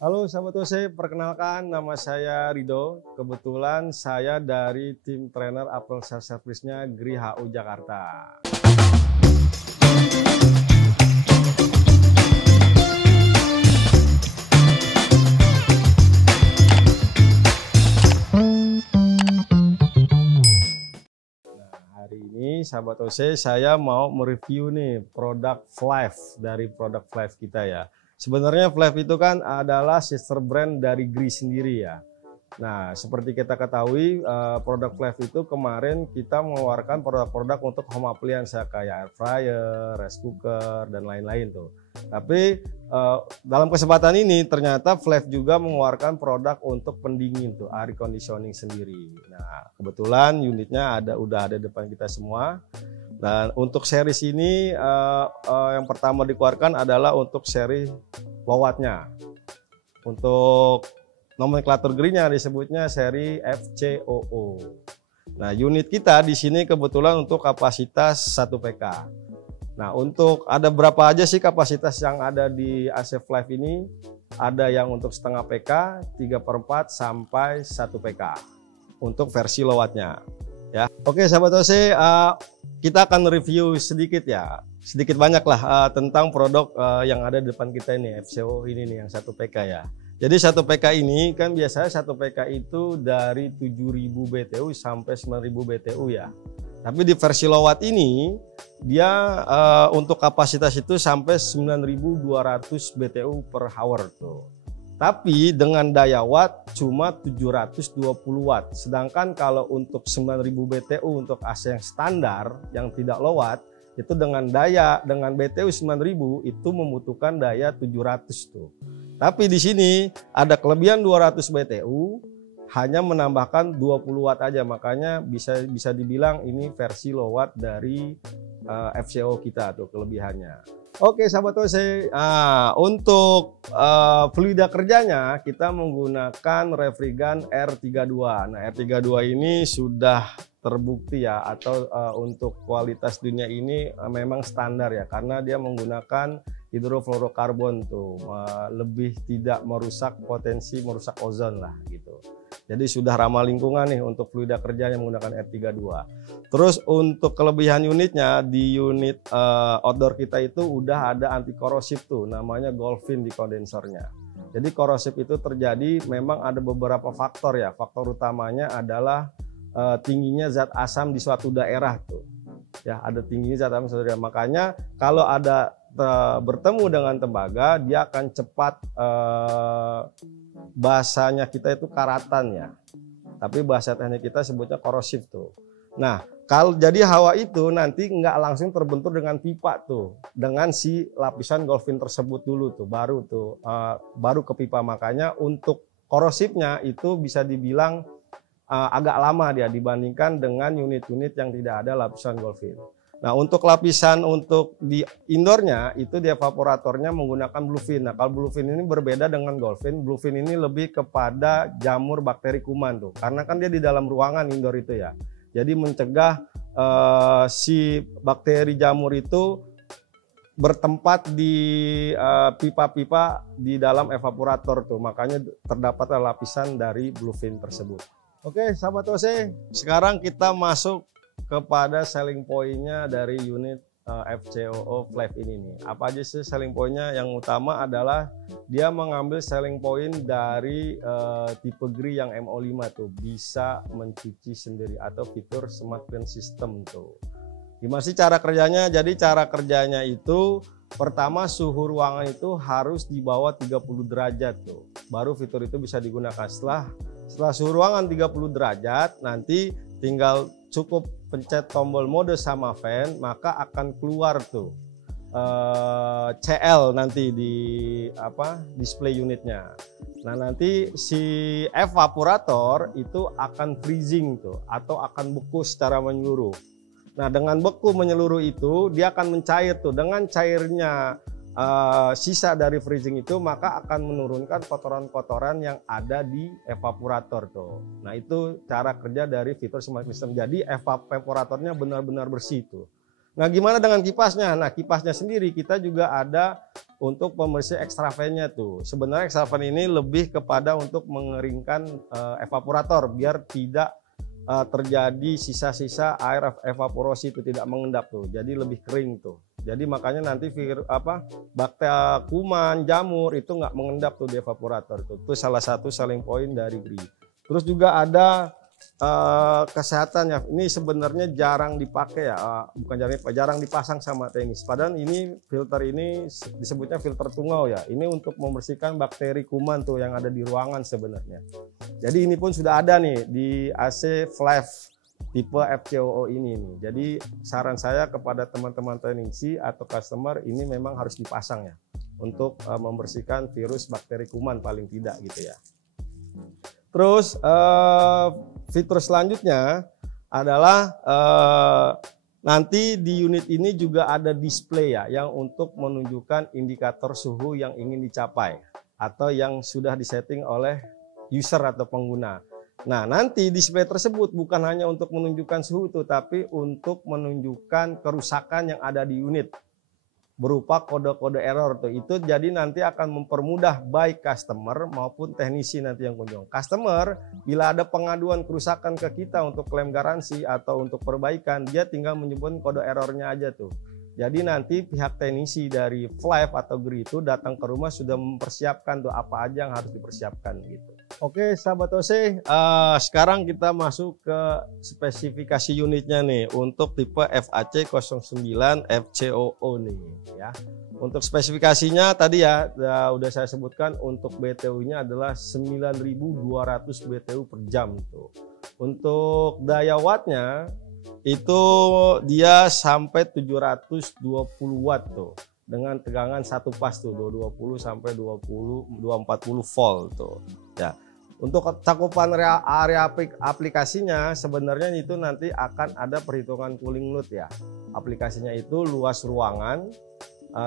Halo sahabat OC, perkenalkan nama saya Rido. Kebetulan saya dari tim trainer Apple Self Service-nya GRI HU Jakarta. Hari ini sahabat OC, saya mau mereview nih produk Flav dari produk Flav kita ya. Sebenarnya Flav itu kan adalah sister brand dari GRI sendiri ya. Nah, seperti kita ketahui, produk Flav itu kemarin kita mengeluarkan produk-produk untuk home appliance kayak air fryer, rice cooker, dan lain-lain tuh. Tapi dalam kesempatan ini ternyata Flav juga mengeluarkan produk untuk pendingin tuh, air conditioning sendiri. Nah, kebetulan unitnya udah ada depan kita semua. Dan untuk series ini yang pertama dikeluarkan adalah untuk seri low wattnya. Untuk nomenklatur GRI-nya disebutnya seri FCOO. Nah, unit kita di sini kebetulan untuk kapasitas 1 PK. Nah, untuk ada berapa aja sih kapasitas yang ada di AC Flav ini? Ada yang untuk setengah PK, 3/4 sampai 1 PK untuk versi low wattnya. Ya, oke sahabat OC, kita akan review sedikit ya, sedikit banyak lah tentang produk yang ada di depan kita ini, FCO ini nih yang 1 PK ya. Jadi 1 PK ini kan biasanya 1 PK itu dari 7.000 BTU sampai 9.000 BTU ya. Tapi di versi low watt ini dia untuk kapasitas itu sampai 9.200 BTU per hour tuh. Tapi dengan daya watt cuma 720 watt. Sedangkan kalau untuk 9.000 BTU untuk AC yang standar yang tidak low watt itu dengan BTU 9.000 itu membutuhkan daya 700 tuh. Tapi di sini ada kelebihan 200 BTU hanya menambahkan 20 watt aja, makanya bisa dibilang ini versi low watt dari FCO kita tuh kelebihannya. Oke sahabat OC, untuk fluida kerjanya kita menggunakan Refrigan R32. Nah, R32 ini sudah terbukti ya, atau untuk kualitas dunia ini memang standar ya, karena dia menggunakan hidrofluorokarbon tuh, lebih tidak merusak merusak ozon lah gitu. Jadi sudah ramah lingkungan nih untuk fluida kerja yang menggunakan R32. Terus untuk kelebihan unitnya, di unit outdoor kita itu udah ada anti korosif tuh, namanya Golfin di kondensornya. Jadi korosif itu terjadi memang ada beberapa faktor ya. Faktor utamanya adalah tingginya zat asam di suatu daerah tuh. Ya, ada tingginya zat asam di suatu daerah. Makanya kalau ada bertemu dengan tembaga, dia akan cepat bahasanya kita itu karatan ya, tapi bahasa teknik kita sebutnya korosif tuh. Nah, kalau jadi hawa itu nanti nggak langsung terbentur dengan pipa tuh, dengan si lapisan Golfin tersebut dulu tuh, baru ke pipa. Makanya untuk korosifnya itu bisa dibilang agak lama dia dibandingkan dengan unit-unit yang tidak ada lapisan Golfin. Nah, untuk lapisan untuk di indoornya itu di evaporatornya menggunakan Bluefin. Nah, kalau Bluefin ini berbeda dengan Golfin. Bluefin ini lebih kepada jamur bakteri kuman tuh, karena kan dia di dalam ruangan indoor itu ya. Jadi mencegah si bakteri jamur itu bertempat di pipa-pipa di dalam evaporator tuh. Makanya terdapat lapisan dari Bluefin tersebut. Oke, sahabat OC, sekarang kita masuk kepada selling point-nya dari unit FCOO Flav ini nih. Apa aja sih selling point-nya? Yang utama adalah dia mengambil selling point dari tipe GRI yang MO5 tuh, bisa mencuci sendiri atau fitur smart clean system tuh. Gimana sih cara kerjanya? Jadi cara kerjanya itu pertama suhu ruangan itu harus di bawah 30 derajat tuh. Baru fitur itu bisa digunakan. Setelah suhu ruangan 30 derajat, nanti tinggal cukup pencet tombol mode sama fan, maka akan keluar tuh CL nanti di display unitnya. Nah, nanti si evaporator itu akan freezing tuh, atau akan beku secara menyeluruh. Nah, dengan beku menyeluruh itu dia akan mencair tuh. Dengan cairnya sisa dari freezing itu, maka akan menurunkan kotoran-kotoran yang ada di evaporator tuh. Nah, itu cara kerja dari fitur smart system. Jadi evaporatornya benar-benar bersih tuh. Nah, gimana dengan kipasnya? Nah, kipasnya sendiri kita juga ada untuk pembersih extra fan-nya tuh. Sebenarnya extra fan ini lebih kepada untuk mengeringkan evaporator biar tidak terjadi sisa-sisa air evaporasi itu tidak mengendap tuh. Jadi lebih kering tuh. Jadi makanya nanti bakteri, kuman, jamur itu nggak mengendap tuh di evaporator tuh. Itu salah satu selling point dari GRI. Terus juga ada kesehatannya. Ini sebenarnya jarang dipakai ya, bukan jarang dipasang sama teknis. Padahal ini filter ini disebutnya filter tungau ya. Ini untuk membersihkan bakteri kuman tuh yang ada di ruangan sebenarnya. Jadi ini pun sudah ada nih di AC Flav tipe FCOO ini nih. Jadi saran saya kepada teman-teman teknisi atau customer ini memang harus dipasang ya untuk membersihkan virus bakteri kuman paling tidak gitu ya. Terus fitur selanjutnya adalah nanti di unit ini juga ada display ya yang untuk menunjukkan indikator suhu yang ingin dicapai atau yang sudah disetting oleh user atau pengguna. Nah, nanti display tersebut bukan hanya untuk menunjukkan suhu tuh, tapi untuk menunjukkan kerusakan yang ada di unit berupa kode-kode error tuh. Itu jadi nanti akan mempermudah baik customer maupun teknisi nanti yang kunjung. Customer bila ada pengaduan kerusakan ke kita untuk klaim garansi atau untuk perbaikan, dia tinggal menyebut kode errornya aja tuh. Jadi nanti pihak teknisi dari Flav atau GRI itu datang ke rumah sudah mempersiapkan tuh apa aja yang harus dipersiapkan gitu. Oke sahabat OC, sekarang kita masuk ke spesifikasi unitnya nih untuk tipe FAC 09 FCOO nih ya. Untuk spesifikasinya tadi ya udah saya sebutkan untuk BTU-nya adalah 9.200 BTU per jam tuh. Untuk daya wattnya itu dia sampai 720 watt tuh dengan tegangan satu pas tuh 220 sampai 240 volt tuh ya. Untuk cakupan area aplikasinya sebenarnya itu nanti akan ada perhitungan cooling load ya. Aplikasinya itu luas ruangan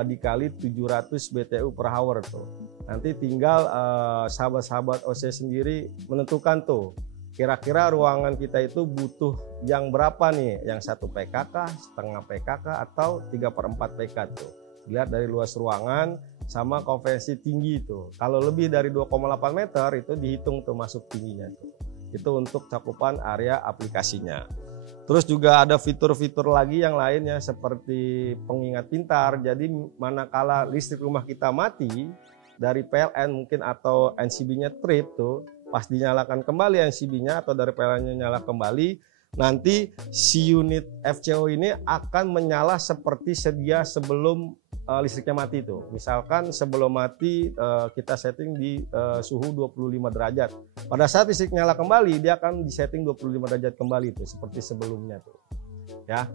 dikali 700 BTU per hour tuh. Nanti tinggal sahabat-sahabat OC sendiri menentukan tuh kira-kira ruangan kita itu butuh yang berapa nih, yang 1 PK, setengah PK atau 3/4 PK tuh. Lihat dari luas ruangan sama konvensi tinggi itu. Kalau lebih dari 2,8 meter itu dihitung tuh masuk tingginya tuh. Itu untuk cakupan area aplikasinya. Terus juga ada fitur-fitur lagi yang lainnya seperti pengingat pintar. Jadi manakala listrik rumah kita mati dari PLN mungkin atau NCB-nya trip tuh, pas dinyalakan kembali NCB-nya atau dari PLN-nya nyala kembali, nanti si unit FCO ini akan menyala seperti sedia sebelum listriknya mati itu. Misalkan sebelum mati kita setting di suhu 25 derajat. Pada saat listrik nyala kembali dia akan disetting 25 derajat kembali itu seperti sebelumnya tuh. Ya.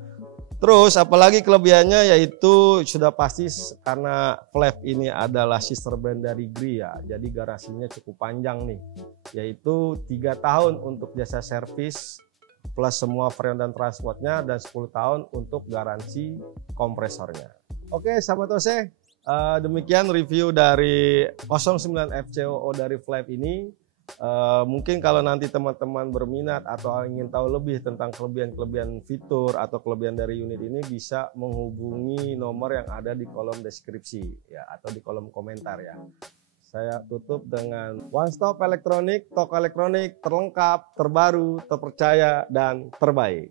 Terus apalagi kelebihannya yaitu sudah pasti karena Flav ini adalah sister brand dari GRI ya. Jadi garansinya cukup panjang nih. Yaitu 3 tahun untuk jasa servis plus semua freon dan transportnya dan 10 tahun untuk garansi kompresornya. Oke sahabat OC, demikian review dari 09 FCOO dari Flav ini. Mungkin kalau nanti teman-teman berminat atau ingin tahu lebih tentang kelebihan-kelebihan fitur atau kelebihan dari unit ini bisa menghubungi nomor yang ada di kolom deskripsi ya atau di kolom komentar ya. Saya tutup dengan One Stop Elektronik, toko elektronik terlengkap, terbaru, terpercaya, dan terbaik.